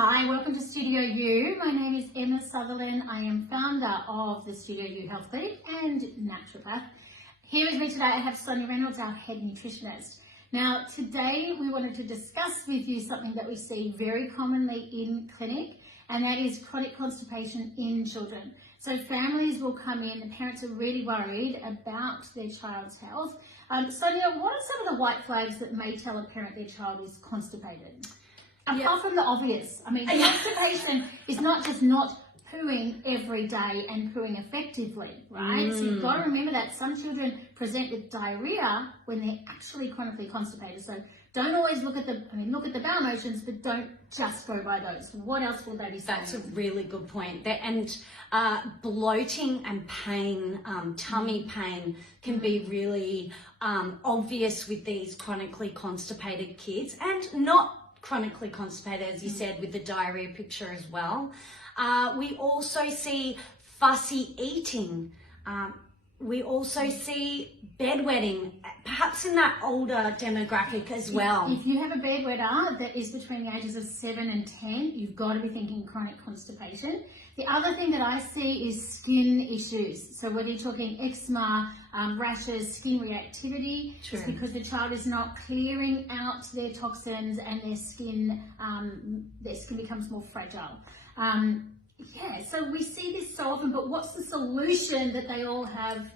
Hi, welcome to Studio U. My name is Emma Sutherland. I am founder of the Studio U Health Clinic and naturopath. Here with me today I have Sonia Reynolds, our head nutritionist. Now today we wanted to discuss with you something that we see very commonly in clinic, and that is chronic constipation in children. So families will come in, the parents are really worried about their child's health. Sonia, what are some of the white flags that may tell a parent their child is constipated? Apart from the obvious, I mean, constipation is not just not pooing every day and pooing effectively, right? So you've got to remember that some children present with diarrhea when they're actually chronically constipated. So don't always look at the bowel motions, but don't just go by those. What else will they be saying? That's a really good point. And bloating and pain, tummy pain can be really obvious with these chronically constipated kids, and not chronically constipated, as you said, with the diarrhea picture as well. We also see fussy eating. We also see bedwetting, perhaps in that older demographic as well. If you have a bedwetter that is between the ages of 7 and 10, you've got to be thinking chronic constipation. The other thing that I see is skin issues. So whether you're talking eczema, rashes, skin reactivity, it's because the child is not clearing out their toxins and their skin becomes more fragile. So we see this so often, but what's the solution that they all have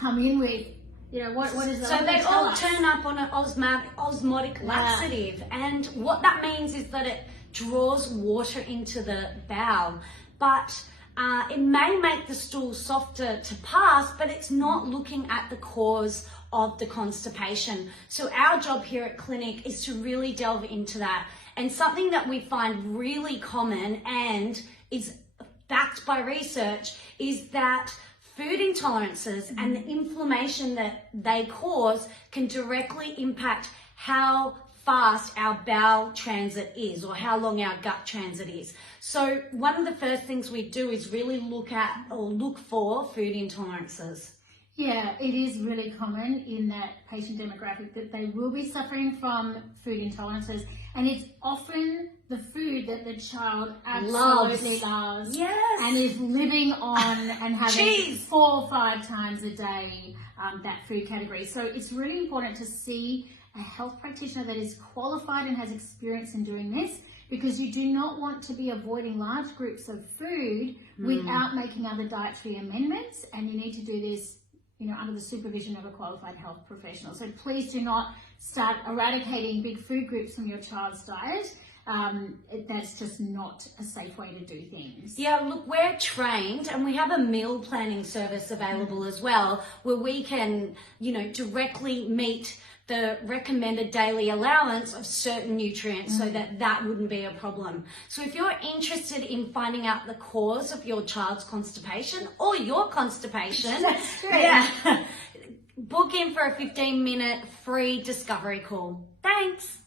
come in with? You know, what is it? So they all turn up on an osmotic laxative, and what that means is that it draws water into the bowel, but it may make the stool softer to pass, but it's not looking at the cause of the constipation. So our job here at clinic is to really delve into that. And something that we find really common and is backed by research is that food intolerances and the inflammation that they cause can directly impact how fast our bowel transit is, or how long our gut transit is. So one of the first things we do is really look for food intolerances. Yeah, it is really common in that patient demographic that they will be suffering from food intolerances, and it's often the food that the child absolutely loves. Yes. And is living on and having Cheese. 4 or 5 times a day, that food category. So it's really important to see a health practitioner that is qualified and has experience in doing this, because you do not want to be avoiding large groups of food without making other dietary amendments, and you need to do this under the supervision of a qualified health professional. So please do not start eradicating big food groups from your child's diet. That's just not a safe way to do things. Yeah, look, we're trained, and we have a meal planning service available as well, where we can, directly meet the recommended daily allowance of certain nutrients so that wouldn't be a problem. So if you're interested in finding out the cause of your child's constipation or your constipation, That's great. book in for a 15-minute free discovery call. Thanks.